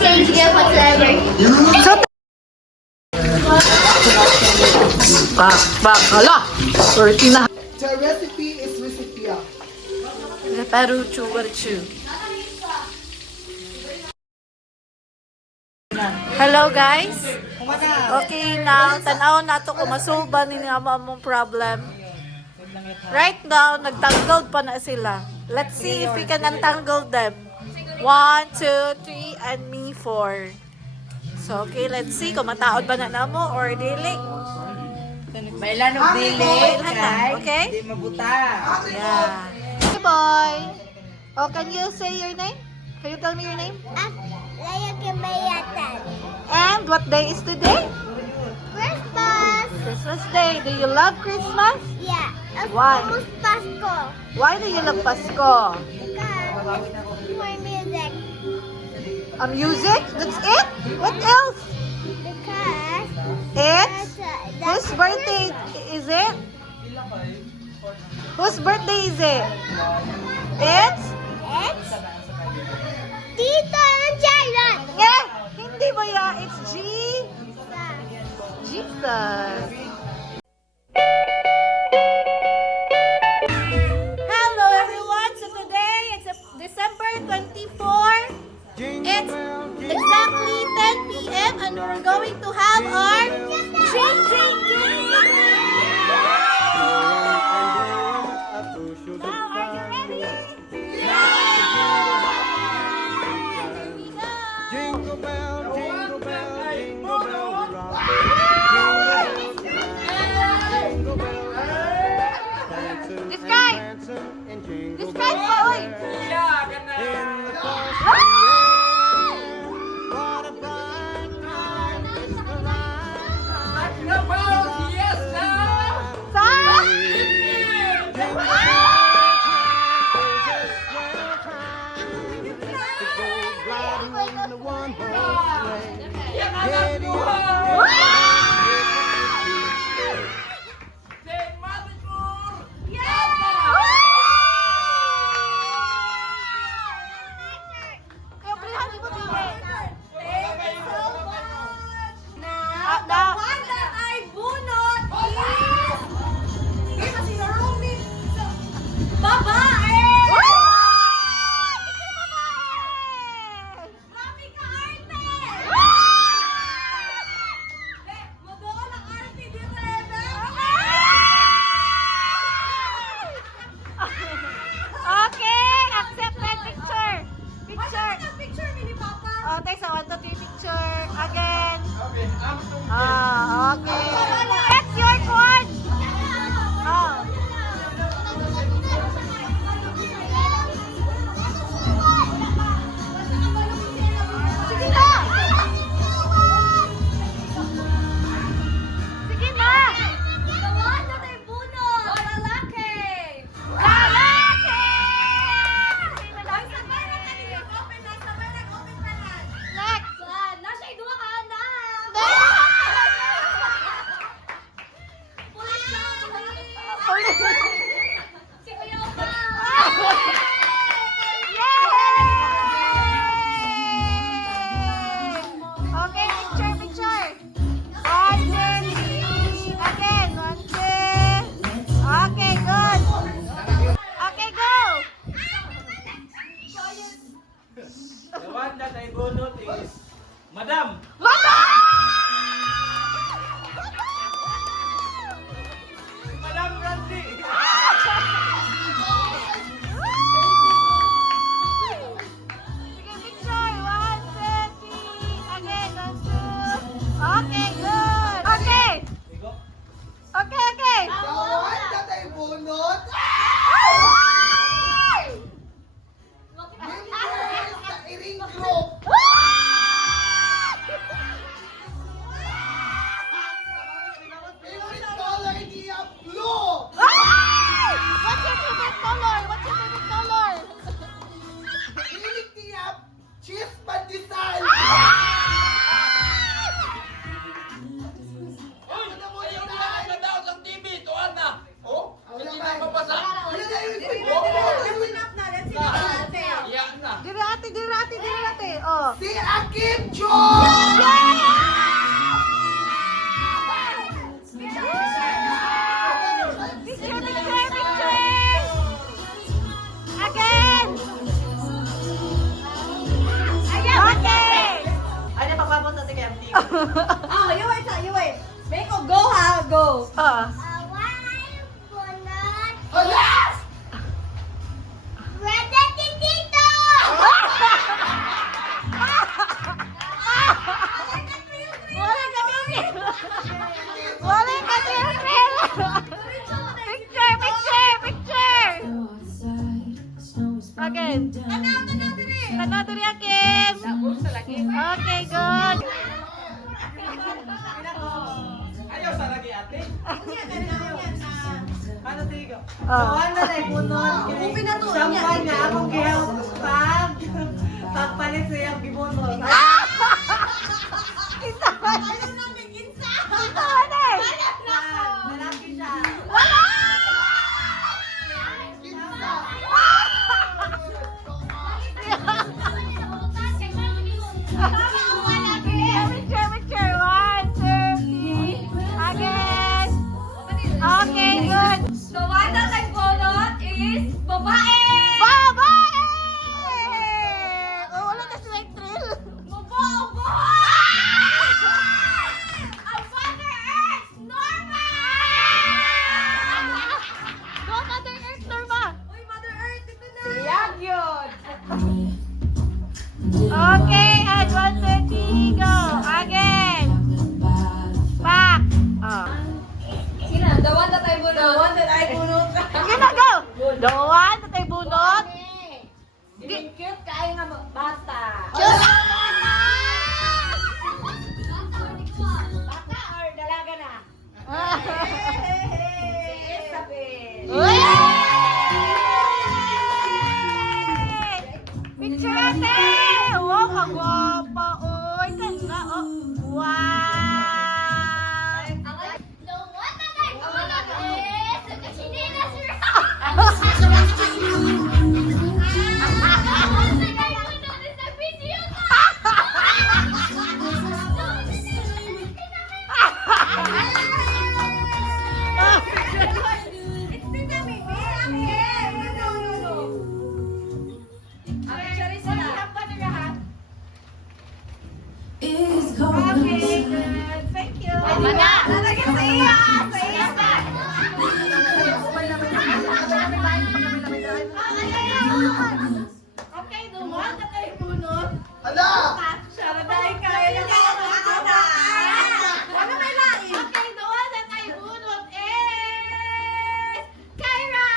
exchange gift whatsoever. So, hala! 40 na. The recipe is recipe. Paruchu, warchu. Hello guys. Okay now, tanaw na to kung masulba ni among problem. Right now, nagtangled pa na sila. Let's see if we can untangle them. 1, 2, 3, and me 4. So, okay, let's see kung mataod ba na namo or dili. Bailan og dili, kay Okay? di mabuta. Yeah. Hey boy. Oh, can you say your name? Can you tell me your name? And what day is today? Christmas! Christmas Day. Do you love Christmas? Yeah. Why? Almost Pasko. Why do you love Pasko? Because for music. Music? That's it? What else? Because It's? Whose birthday is it? Whose birthday is it? It's? it's Tito and Jaron. Yeah! Hindi ba ya? It's Jesus. Hello everyone! So today, it's December 24. It's exactly 10 p.m. and we're going to have our drink game! Now, are you ready? Yeah! Here we go! Jingle bell, jingle bell, jingle bell rock. Jingle bell, dancing This guy! and dancing and jingle This guy, boy! in the frosty Ah! air. What a bright time it's the light. Saan? Jingle bell is a swell time to go riding in the one-horse sleigh. Get in. Okay, accepted picture. Picture. Oh, tayo sa 1, 2, 3 picture. Again. Okay. That's your quad. Oh. Sige na. Sige na. Lalaki! Next. Okay, picture. 1, 2, 3. Again, 1, 2. Okay, good. Okay, go. The one that I go notice, Madam. Madam Randy. Sige, picture. 1, 2, 3. Again, 1, 2. Okay, good. Okay. Okay. The one that I bunot. Members sa iring group. Si Akim Joy! Picture, picture, picture! Again! Okay! Ano pagpapos sa sige, MT? You wait, you wait. Make ko go ha, go. Away bunot. Oh, yes! Brother Titito! Wala ka din! Wala ka din! Picture, picture, picture! Again. Tanaw diri Akim. Okay, good. Ayaw sa lagi ate. Ano tigo? Kawan na tayo bunot. Upin na to. Sampan nga akong gihaw pag pagpalit sa iyang gibunot. Malaki siya. Picture, picture. 1, 2, 3. Again. Okay, good. The one that I bunot is babae. Babae! Oh, wala ka sila thrill. Mubo. Ang Mother Earth, Norma! Go, Mother Earth, Norma. Uy, Mother Earth, ito na. Siyag yun. Okay, and 1, 2, 3, go. Again. Back. Oh. Sino? The one that I bunot. The one that I bunot. Sige na, go. The one that ay bunot. Cute kaya nga bata. Bata or dalaga na? Isabel. Picture natin! Wow, kagwapa! Oy, ganda! Oh. Wow! The one that I bunot is Chinilas Okay, good. Thank you. Mana? Lalagyan sa iya! Sa iya ba? Okay, the one that I bunot. Ala! Siya na dahil kaya niya bata. Wala may lain. Okay, the one that I bunot is Kyra!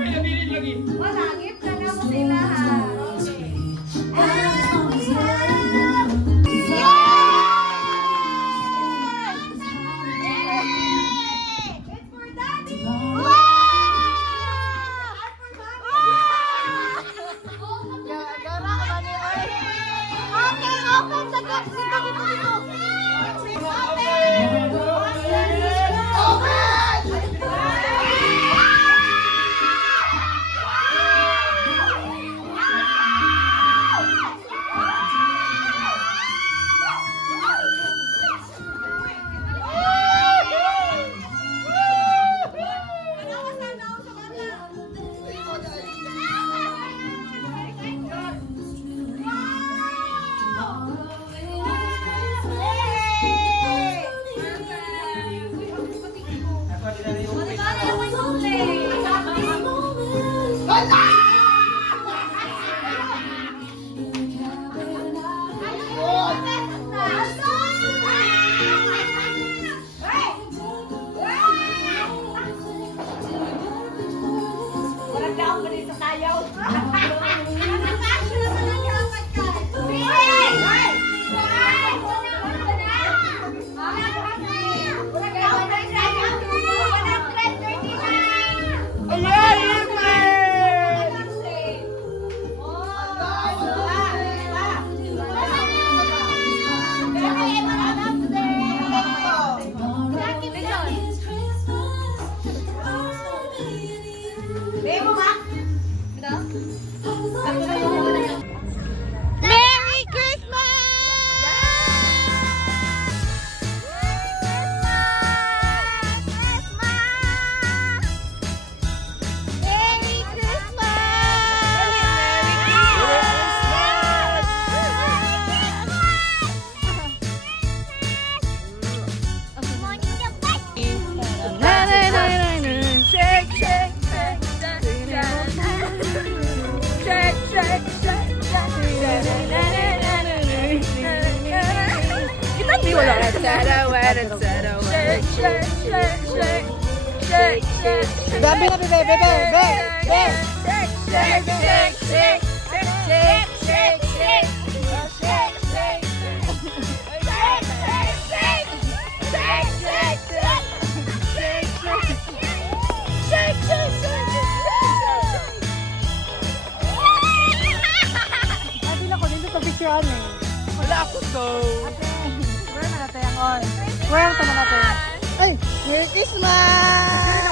May nabilin lagi. Wala, gift na na mo sila ha. It's for daddy. Okay, open the gift. Dito, dito, dito. Ako din na yung Walang daon pa rin sa sayaw. Bebo, ma? Merry Christmas! Merry Christmas! Shake, shake, shake, shake, shake, shake, kita di wala. Shake, shake, shake, shake, shake, shake. Gabi na, bebe, bebe, bebe. Shake, shake, shake, shake, shake, shake, shake, shake, shake. Sabi na ko, dito sa picturean eh. Wala ako to. Where na natin ang on? Where naman natin? Ay, Merry Christmas!